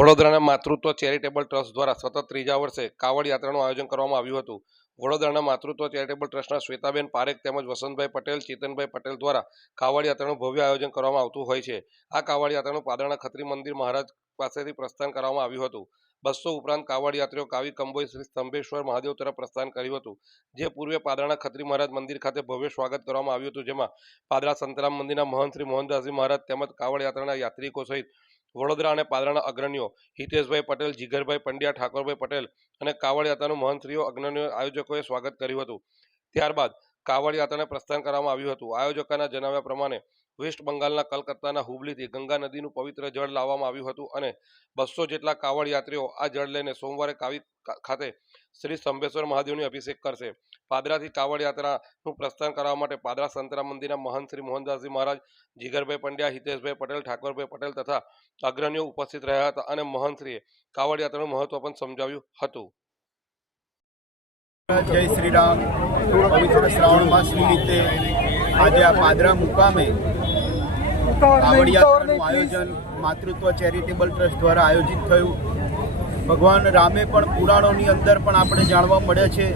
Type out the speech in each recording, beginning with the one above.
વડોદરાના માતૃત્વ charitable trust દ્વારા સતત ત્રીજા વર્ષે કાવડ યાત્રાનું આયોજન કરવામાં આવ્યું હતું. વડોદરાના માતૃત્વ ચેરિટેબલ ટ્રસ્ટના શ્વેતાબેન પારેખ તેમજ વસંતભાઈ પટેલ, ચેતનભાઈ પટેલ દ્વારા કાવડ યાત્રાનું ભવ્ય આયોજન કરવામાં આવતું હોય છે. આ કાવડ યાત્રાનું પાદરના ખત્રી મંદિર મહારાજ પાસેથી પ્રસ્થાન કરવામાં આવ્યું હતું. બસો ઉપરાંત કાવડ યાત્રીઓ કાવી કંબોઈ શ્રી સ્તંભેશ્વર મહાદેવ તરફ પ્રસ્થાન કર્યું હતું. જે પૂર્વે પાદરાના ખત્રી મહારાજ મંદિર ખાતે ભવ્ય સ્વાગત કરવામાં આવ્યું હતું. જેમાં પાદરા સંતરામ મંદિરના મહંત શ્રી મોહનદાસજી મહારાજ તેમજ કાવડ યાત્રાના યાત્રિકો સહિત વડોદરા અને પાદરાના અગ્રણીઓ હિતેશભાઈ પટેલ, જીગરભાઈ પંડ્યા, ઠાકોરભાઈ પટેલ અને કાવડ યાત્રાનું મહંત્રીઓ અગ્રણીઓ આયોજકોએ સ્વાગત કર્યું હતું. ત્યારબાદ કાવડ યાત્રાને પ્રસ્થાન કરવામાં આવ્યું હતું. આયોજકોના જણાવ્યા પ્રમાણે વેસ્ટ બંગાળના કલકત્તાના હુબલીથી ગંગા નદીનું પવિત્ર જળ લાવવામાં આવ્યું હતું અને બસો જેટલા કાવડ યાત્રીઓ આ જળ લઈને સોમવારે કાવી ખાતે શ્રી સંભેશ્વર મહાદેવની અભિષેક કરશે. પાદરાથી કાવડ યાત્રાનું પ્રસ્થાન કરવા માટે પાદરા સંતરા મંદિરના મહંત શ્રી મોહનદાસજી મહારાજ, જીગરભાઈ પંડ્યા, હિતેશભાઈ પટેલ, ઠાકોરભાઈ પટેલ તથા અગ્રણીઓ ઉપસ્થિત રહ્યા હતા અને મહંતશ્રીએ કાવડ યાત્રાનું મહત્વ પણ સમજાવ્યું હતું. જય શ્રી પવિત્ર શ્રાવણ માસ નિમિત્તે આજે આ પાદરા મુકામે કાવડ આયોજન માતૃત્વ ચેરિટેબલ ટ્રસ્ટ દ્વારા આયોજિત થયું. ભગવાન રામે પણ પુરાણોની અંદર પણ આપણે જાણવા મળે છે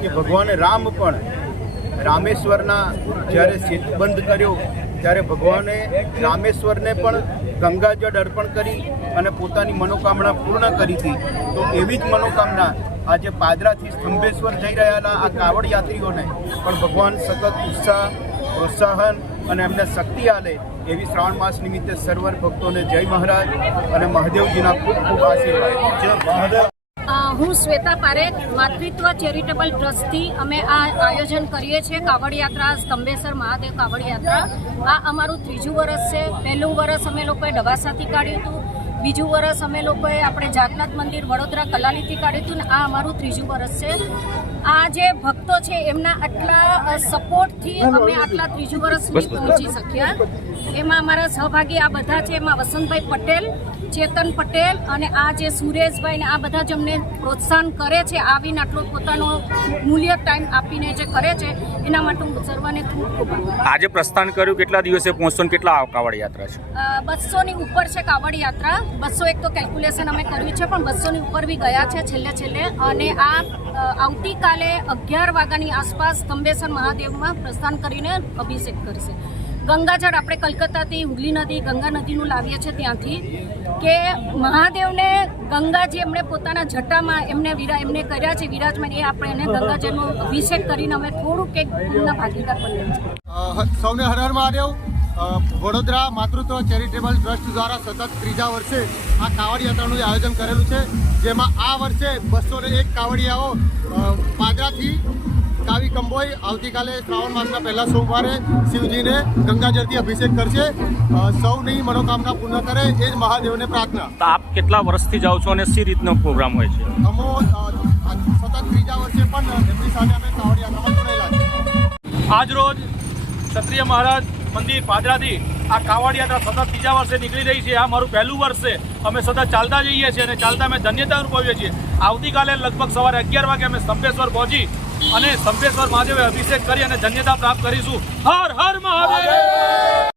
કે ભગવાન રામ પણ રામેશ્વરના જ્યારે સેતુ બંધ કર્યો ત્યારે ભગવાને રામેશ્વરને પણ ગંગાજળ અર્પણ કરી અને પોતાની મનોકામના પૂર્ણ કરી હતી. તો એવી જ મનોકામના આજે પાદરાથી સ્તંભેશ્વર જઈ રહેલા આ કાવડ યાત્રીઓને પણ ભગવાન સતત ઉત્સાહ પ્રોત્સાહન અને એમને શક્તિ આલે એવી શ્રાવણ માસ નિમિત્તે સર્વ ભક્તોને જય મહારાજ અને મહાદેવજીના ખૂબ ખૂબ આશીર્વાદ. હું શ્વેતા પારેખ, માતૃત્વ ચેરિટેબલ ટ્રસ્ટથી અમે આ આયોજન કરીએ છીએ કાવડ યાત્રા સ્તંભેશ્વર મહાદેવ કાવડ યાત્રા આ અમારું ત્રીજું વર્ષ છે. પહેલું વર્ષ અમે લોકોએ ડવાસાથી કાઢ્યું હતું. બીજું વર્ષ અમે લોકોએ આપણે જાગનાથ મંદિર વડોદરા કલાનીતિ કાઢ્યું હતું ને આ અમારું ત્રીજું વર્ષ છે. આ જે ભક્તો છે એમના આટલા સપોર્ટથી અમે આટલા ત્રીજું વર્ષ પહોંચી શક્યા. એમાં અમારા સહભાગી આ બધા છે એમાં વસંતભાઈ પટેલ ચેતન પટેલ અને આ જે સુરેશભાઈ ને આ બધા જ અમને પ્રોત્સાહન કરે છે આવીને આટલો પોતાનો મૂલ્ય ટાઈમ આપીને જે કરે છે એના માટે હું સર્વને ખૂબ ખૂબ આજે પ્રસ્થાન કર્યું કેટલા દિવસે પહોંચશો કેટલા કાવડ યાત્રા છે? બસોની ઉપર છે કાવડ યાત્રા. બસો એક તો કેલ્ક્યુલેશન અમે કર્યું છે, પણ બસોની ઉપર બી ગયા છે છેલ્લે છેલ્લે. અને આ આવતીકાલે અગિયાર વાગ્યાની આસપાસ સ્તંભેશ્વર મહાદેવમાં પ્રસ્થાન કરીને અભિષેક કરશે. ગંગાજળ આપણે કલકત્તાથી હુગલી નદી, ગંગા નદીનું લાવીએ છીએ ત્યાંથી કે મહાદેવને ગંગાજી એમણે પોતાના જટામાં એમને વિરા, એમને કર્યા છે, વિરાજમાન, એ આપણે એને ગંગાજળનો અભિષેક કરીને અમે થોડુંક એક ભાગીદાર બન્યા સૌને હર મહાદેવ. વડોદરા માતૃત્વ ચેરિટેબલ ટ્રસ્ટ દ્વારા સતત ત્રીજા વર્ષે આ કાવડ યાત્રાનું આયોજન કરેલું છે જેમાં આ વર્ષે બસો એક કાવડિયાઓ પાદરાથી કાવી કંબોઈ આવતીકાલે શ્રાવણ માસના પહેલા સોમવારે શિવજીને ગંગાજળથી અભિષેક કરશે. સૌની મનોકામના પૂર્ણ કરે એ જ મહાદેવને પ્રાર્થના. તો આપ કેટલા વર્ષથી જાઓ છો અને સી રીતનો પ્રોગ્રામ હોય છે? અમો સતત ત્રીજા વર્ષે પણ એમની સાથે અમે કાવડ યાત્રામાં જોડાયેલા છે આજરોજ ક્ષત્રિય મહારાજ મંદિર પાદરાથી આ કાવડ યાત્રા સતત ત્રીજા વર્ષે નીકળી રહી છે. આ મારું પહેલું વર્ષ છે. અમે સતત ચાલતા જઈએ છીએ અને ચાલતા અમે ધન્યતા અનુભવીએ છીએ. આવતીકાલે લગભગ સવારે અગિયાર વાગે અમે સંભેશ્વર પહોંચી અને સંભેશ્વર મહાદેવે અભિષેક કરી અને ધન્યતા પ્રાપ્ત કરીશું. હર હર મહાદેવ!